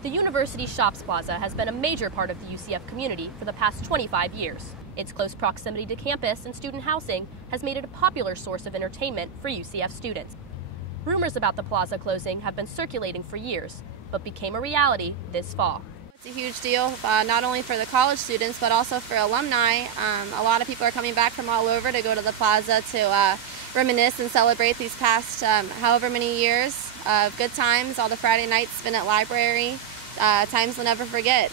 The University Shops Plaza has been a major part of the UCF community for the past 25 years. Its close proximity to campus and student housing has made it a popular source of entertainment for UCF students. Rumors about the plaza closing have been circulating for years, but became a reality this fall. It's a huge deal, not only for the college students, but also for alumni. A lot of people are coming back from all over to go to the plaza to reminisce and celebrate these past however many years of good times, all the Friday nights spent at library, times we'll never forget.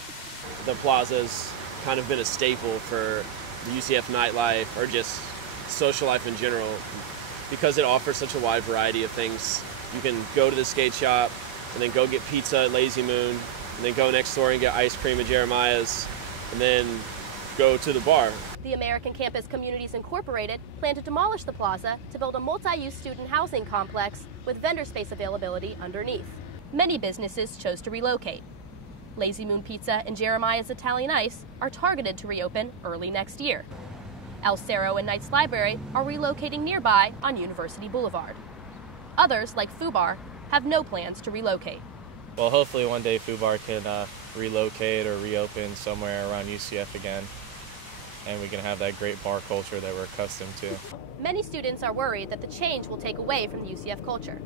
The plaza's kind of been a staple for the UCF nightlife or just social life in general because it offers such a wide variety of things. You can go to the skate shop and then go get pizza at Lazy Moon, and then go next door and get ice cream at Jeremiah's, and then go to the bar. The American Campus Communities Incorporated plan to demolish the plaza to build a multi-use student housing complex with vendor space availability underneath. Many businesses chose to relocate. Lazy Moon Pizza and Jeremiah's Italian Ice are targeted to reopen early next year. El Cerro and Knights Library are relocating nearby on University Boulevard. Others, like FUBAR, have no plans to relocate. Well, hopefully one day FUBAR can relocate or reopen somewhere around UCF again, and we can have that great bar culture that we're accustomed to. Many students are worried that the change will take away from the UCF culture.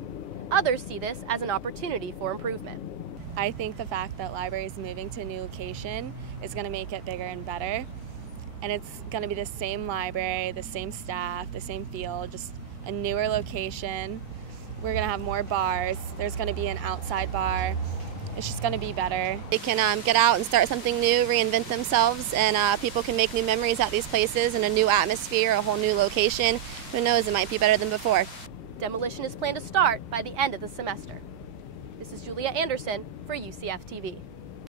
Others see this as an opportunity for improvement. I think the fact that library is moving to a new location is going to make it bigger and better. And it's going to be the same library, the same staff, the same feel, just a newer location. We're going to have more bars. There's going to be an outside bar. It's just going to be better. They can get out and start something new, reinvent themselves, and people can make new memories at these places in a new atmosphere, a whole new location. Who knows, it might be better than before. Demolition is planned to start by the end of the semester. This is Julia Anderson for UCF TV.